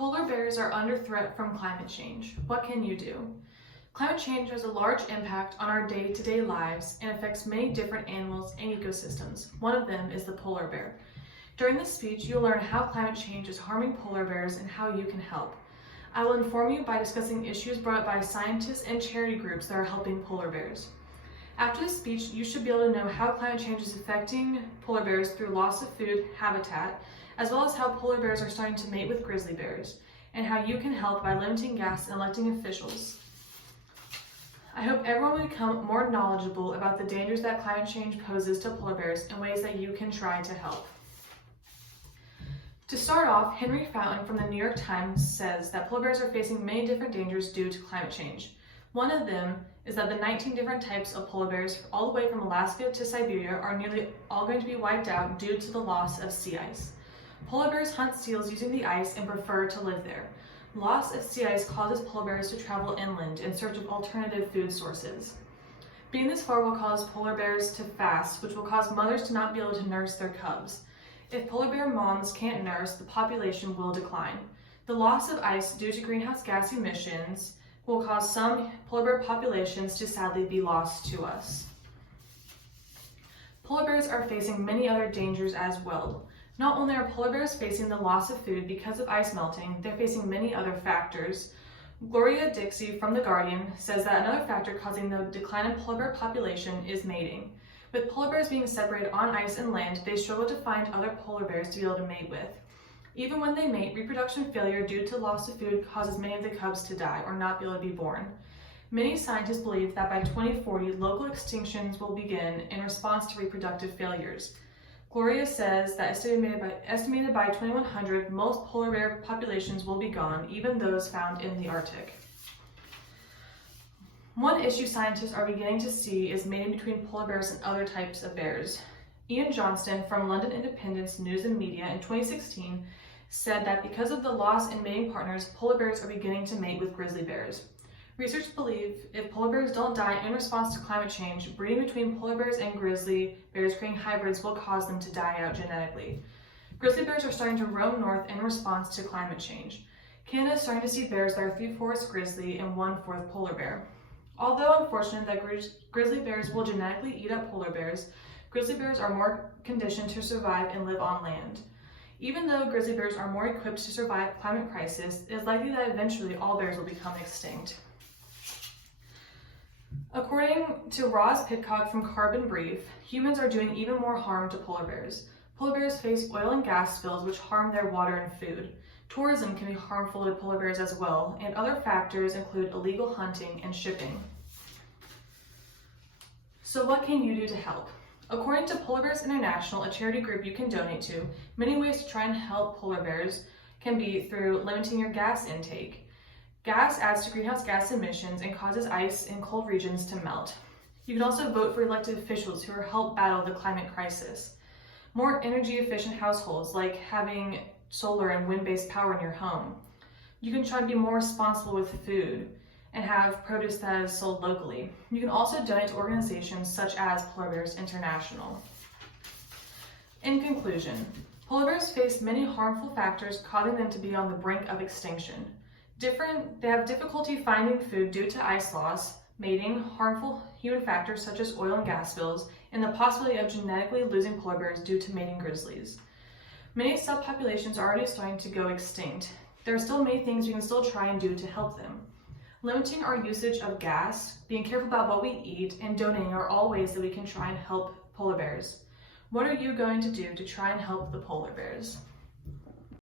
Polar bears are under threat from climate change. What can you do? Climate change has a large impact on our day-to-day lives and affects many different animals and ecosystems. One of them is the polar bear. During this speech, you'll learn how climate change is harming polar bears and how you can help. I will inform you by discussing issues brought up by scientists and charity groups that are helping polar bears. After the speech, you should be able to know how climate change is affecting polar bears through loss of food, habitat, as well as how polar bears are starting to mate with grizzly bears, and how you can help by limiting gas and electing officials. I hope everyone will become more knowledgeable about the dangers that climate change poses to polar bears and ways that you can try to help. To start off, Henry Fountain from the New York Times says that polar bears are facing many different dangers due to climate change. One of them is that the 19 different types of polar bears, all the way from Alaska to Siberia, are nearly all going to be wiped out due to the loss of sea ice. Polar bears hunt seals using the ice and prefer to live there. Loss of sea ice causes polar bears to travel inland in search of alternative food sources. Being this far will cause polar bears to fast, which will cause mothers to not be able to nurse their cubs. If polar bear moms can't nurse, the population will decline. The loss of ice due to greenhouse gas emissions will cause some polar bear populations to sadly be lost to us. Polar bears are facing many other dangers as well. Not only are polar bears facing the loss of food because of ice melting, they're facing many other factors. Gloria Dixie from The Guardian says that another factor causing the decline in polar bear population is mating. With polar bears being separated on ice and land, they struggle to find other polar bears to be able to mate with. Even when they mate, reproduction failure due to loss of food causes many of the cubs to die or not be able to be born. Many scientists believe that by 2040, local extinctions will begin in response to reproductive failures. Gloria says that estimated by 2100, most polar bear populations will be gone, even those found in the Arctic. One issue scientists are beginning to see is mating between polar bears and other types of bears. Ian Johnston from London Independent News and Media in 2016 said that because of the loss in mating partners, polar bears are beginning to mate with grizzly bears. Researchers believe if polar bears don't die in response to climate change, breeding between polar bears and grizzly bears creating hybrids will cause them to die out genetically. Grizzly bears are starting to roam north in response to climate change. Canada is starting to see bears that are 3/4 grizzly and 1/4 polar bear. Although unfortunate that grizzly bears will genetically eat up polar bears, grizzly bears are more conditioned to survive and live on land. Even though grizzly bears are more equipped to survive climate crisis, it is likely that eventually all bears will become extinct. According to Roz Pitcock from Carbon Brief, humans are doing even more harm to polar bears. Polar bears face oil and gas spills which harm their water and food. Tourism can be harmful to polar bears as well, and other factors include illegal hunting and shipping. So what can you do to help? According to Polar Bears International, a charity group you can donate to, many ways to try and help polar bears can be through limiting your gas intake. Gas adds to greenhouse gas emissions and causes ice in cold regions to melt. You can also vote for elected officials who will help battle the climate crisis. More energy efficient households, like having solar and wind-based power in your home. You can try to be more responsible with food and have produce that is sold locally. You can also donate to organizations such as Polar Bears International. In conclusion, polar bears face many harmful factors causing them to be on the brink of extinction. They have difficulty finding food due to ice loss, mating, harmful human factors such as oil and gas spills, and the possibility of genetically losing polar bears due to mating grizzlies. Many subpopulations are already starting to go extinct. There are still many things we can still try and do to help them. Limiting our usage of gas, being careful about what we eat, and donating are all ways that we can try and help polar bears. What are you going to do to try and help the polar bears?